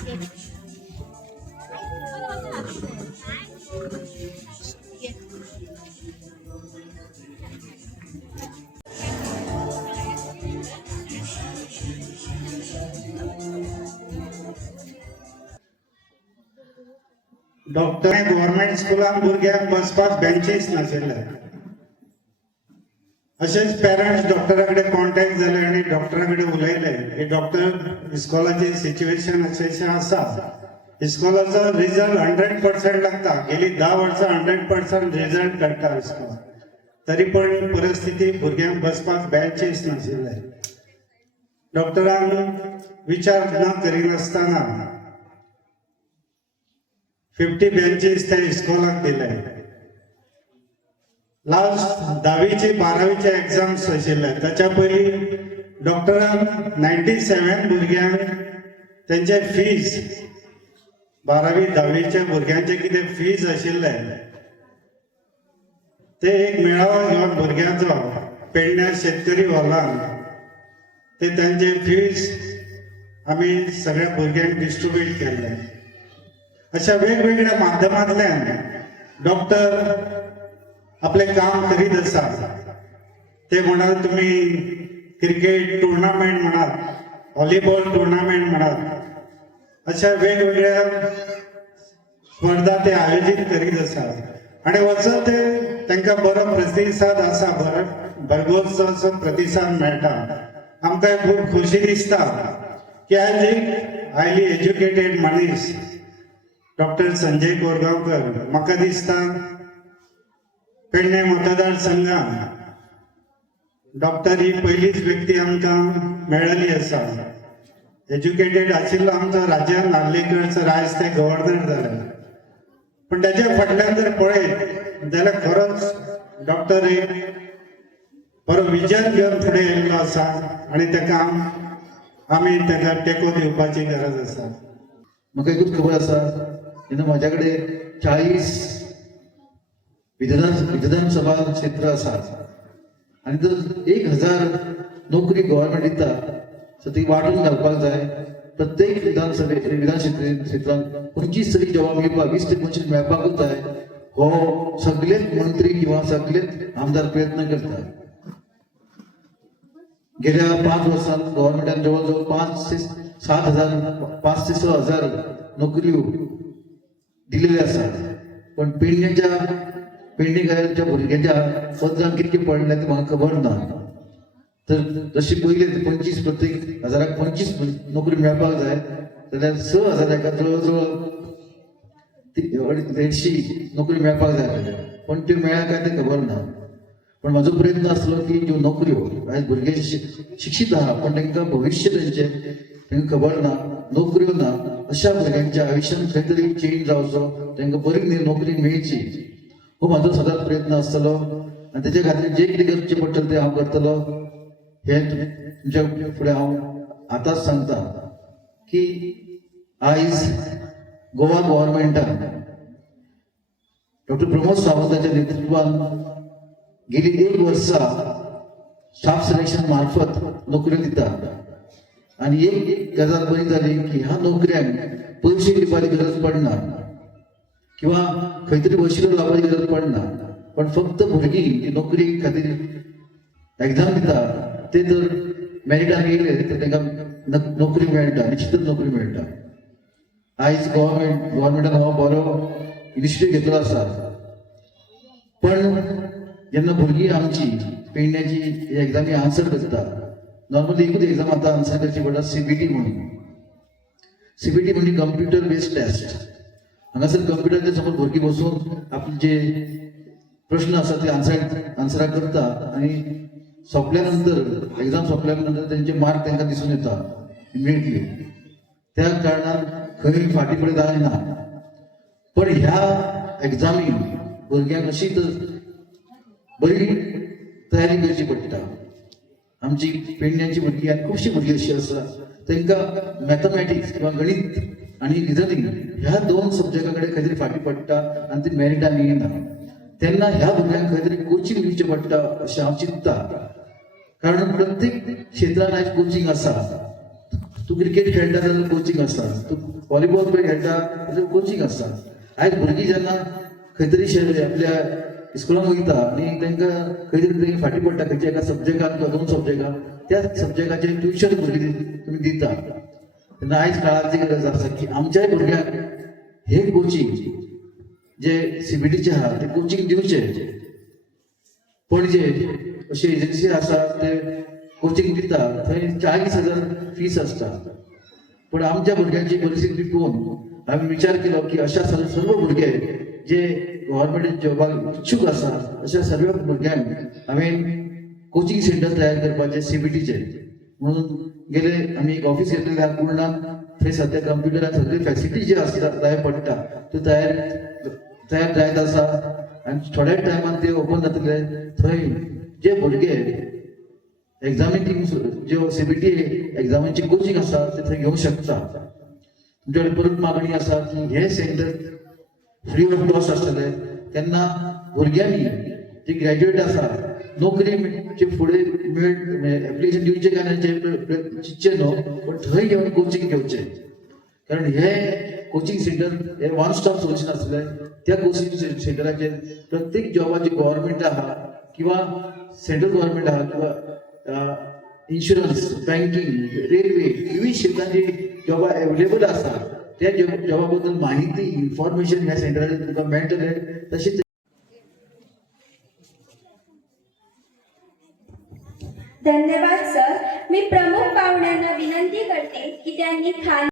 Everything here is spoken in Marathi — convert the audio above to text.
डॉक्टर गव्हर्नमेंट स्कुलान भुरग्यांक बसपाक बेंचीस नाशिल्ले. अशेंच पेरंट्स डॉक्टरा कडेन कॉन्टॅक्ट जाले आनी डॉक्टरा कडेन उलयले की डॉक्टर इस्कॉलाची सिच्युएशन अशें आसा. इस्कॉलाचो रिजल्ट 100% लागता. गेली 10 वर्सां 100% रिजल्ट काडटा इस्कॉल. तरी पण परिस्थिती भुरग्यांक बसपाक बेंचीस नाशिल्ले. डॉक्टरान विचार न करिनासतना 50 बेंचीस त्या इस्कॉलाक दिले. लास्ट 10वीचे 12वीचे एग्जाम्स आशिल्ले. ताच्या पयलीं डॉक्टरान 97 भुरग्यांक तेंचे फीज 12वी 10वीच्या भुरग्यांचे कितें फीज आशिल्ले ते एक मेळावो घेवन भुरग्यांचो पेडण्या शेतकरी हॉलान ते तांचे फीज आमी सगळ्या भुरग्यांक डिस्ट्रीब्यूट केले. अशा वेगवेगळ्या माध्यमांतल्यान डॉक्टर आपले काम करीत आसा. ते म्हणात तुम्ही क्रिकेट टुर्नामेंट म्हणात, व्हॉलीबॉल टुर्नामेंट म्हणात, अशा वेगवेगळ्या स्पर्धा ते आयोजीत करीत आसात. आणि वचत ते तांकां बरो प्रतिसाद आसा, भरघोस असो प्रतिसाद मेळटा. आमकां खूब खोशी दिसता की आज एक हायली एज्युकेटेड मनीस डॉक्टर संजय कोरगांवकर म्हाका दिसता पेडणे मतदारसंघान डॉक्टर ही पहिलीच व्यक्ती आमकां मेळ्ळी आसा. एज्युकेटेड आशिल्लो आमचो राजा नार्लीकर सर आयज ते गव्हर्नर जाले. पण ताच्या फाटल्यान जर पळयत जाल्यार खरोच डॉक्टर एक बरो विजन घेवन फुडें येयल्लो आसा आणि ताका आमी ताका टेको दिवपाची गरज आसा. म्हाका एकूच खबर आसा जेन्ना म्हाज्या कडेन 40 विधानसभा क्षेत्र आसा आनी जर 1000 नोकरी गव्हर्नमेंट दिता सो ती वांटून घालपाक जाय. प्रत्येक विधान क्षेत्रांत 25 तरी जॉब मेळपाक 20 ते 25 मेळपाकूच जाय. हो सगळेच मंत्री किंवा सगळेच आमदार प्रयत्न करतात. गेल्या 5 वर्सांत गव्हर्नमेंटान जवळ जवळ 5 ते 6 हजार नोकऱ्यो दिलेले आसात. पण पेडणेकारांच्या भुरग्यांच्या पदरांक कितके पडले ते म्हाका खबर ना. तर जशी पयले 25 प्रत्येक हजाराक 25 नोकरी मेळपाक जाय जाल्यार 6,000 जवळ जवळ 150 नोकरी मेळपाक जाय. पण त्यो मेळ्ळ्या काय ते खबर ना. पण म्हाजो प्रयत्न आसलो की ज्यो नोकऱ्यो आयज भुरगे शिक्षीत आहा पण तांकां भविश्य तांकां खबर ना, नोकऱ्यो ना, अशा भुरग्यांच्या आयुश्यान खंय तरी चेंज जावचो, तांकां बरी नोकरी मेळची हो म्हाजो सदांच प्रयत्न आसतलो. आनी तेच्या खातीर जे कितें करचें पडटलें तें हांव करतलो. हे तुमच्या फुडें हांव आतांच सांगता की आयज गोवा गव्हर्नमेंटान डॉक्टर प्रमोद सावंताच्या नेतृत्वान गेली 1 वर्सां स्टाफ सिलेक्शन मार्फत नोकऱ्यो दिता. आनी एक गजाल बरी जाली की ह्या नोकऱ्यांक पयशे दिवपाची गरज पडना किंवा खंय तरी वशिलो लावपाची गरज पडना. पण फक्त भुरगीं ती नोकरी खातीर एग्जाम दिता ते जर मेरिटान येयले तर तांकां नोकरी मेळटा, निश्चितच नोकरी मेळटा. आयज गव्हर्नमेंटान हो बरो इनिशिएटीव घेतलो आसा. पण जेन्ना भुरगीं आमची पेडण्याची एग्जामी आन्सर करता, नॉर्मली एकूच एग्जाम आतां आन्सर करची पडटा CBT म्हणून. CBT म्हणजे कंप्युटर बेस्ड टेस्ट. हांगासर कंप्युटरच्या समोर भुरगीं बसून आपले जे प्रश्न आसा ते आन्सरां करता आनी सोंपल्या नंतर एग्जाम सोंपल्या नंतर तेंचे मार्क तांकां दिसून येता इमिडिएटली. त्या कारणान खंय फाटीं फुडें जायना. पण ह्या एग्जामीक भुरग्यांक अशी बरी तयारी करची पडटा. आमची पेडण्याची भुरगीं आनी खुबशीं भुरगीं अशीं आसा तांकां मॅथमॅटिक्स किंवा गणित आनी रिजनिंग ह्या 2 सब्जेक्टा कडेन खंय तरी फाटीं पडटा आनी ती मेरिटान येना. तेन्ना ह्या भुरग्यांक खंय तरी कोचिंग दिवचें पडटा अशें हांव चिंतता. कारण प्रत्येक क्षेत्रांत आयज कोचिंग आसा. तूं क्रिकेट खेळटा जाल्यार कोचिंग आसता, तूं व्हॉलीबॉल पळय खेळटा जाल्यार कोचिंग आसता. आयज भुरगीं जेन्ना खंय तरी आपल्या इस्कुलान वयता आनी तांकां खंय तरी फाटीं पडटा खंयच्या एका सब्जेक्टान किंवा 2 सब्जेक्टान, त्या सब्जेक्टाचें ट्युशन भुरगीं तुमी दिता. तेन्ना आयज काळाची गरज आसा की आमच्याय भुरग्यांक हे कोचिंग जे सीबीटीचे आहा ते कोचिंग दिवचे. पणजे अशी एजन्सी आसा ते कोचिंग दिता, थंय 40,000 फीस आसता. पण आमच्या भुरग्यांची परिस्थिती पळोवन हांवें विचार केलो की अशा सर्व भुरगे जे गव्हर्मेंट जॉबाक इच्छूक आसा अशा सर्व भुरग्यांक हांवें कोचिंग सेंटर तयार करपाचे सीबीटीचे. म्हणून गेले आमी एक ऑफिस घेतलेलें आहा कुर्णान. थंय सध्या कंप्युटरान सगळी फॅसिलिटी जी आसता जाय पडटा त्यो तयार जायत आसा आनी थोड्या टायमान ते ओपन जातले. थंय जे भुरगे एग्जामीक ज्यो सीबीटी एग्जामीची कोचिंग आसा ते थंय घेवंक शकता. तुमचे कडेन परत मागणी आसा की हे सेंटर फ्री ऑफ कॉस्ट आसतले, तेन्ना भुरग्यांनी जे ग्रॅज्युएट आसा नोकरीचे फुडें एप्लिकेशन दिवचे काय ना चिंतचे न्हू, पण थंय घेवन कोचिंग घेवचें. कारण हे कोचिंग सेंटर हे वन स्टॉप सोल्युशन आसलें. त्या कोचिंग सेंटराचेर प्रत्येक जॉबाची गव्हर्मेंट आहा किंवा सेंट्रल गव्हर्मेंट आहा किंवा इन्शुरन्स, बँकिंग, रेल्वे विविध क्षेत्रांची जॉबां अवेलेबल आसा. त्या जॉबा बद्दल माहिती इन्फॉर्मेशन ह्या सेंटराचेर तुमकां मेळटले. तशेंच धन्यवाद सर. मी प्रमुख पाहुण्यांना विनंती करते की त्यांनी खाली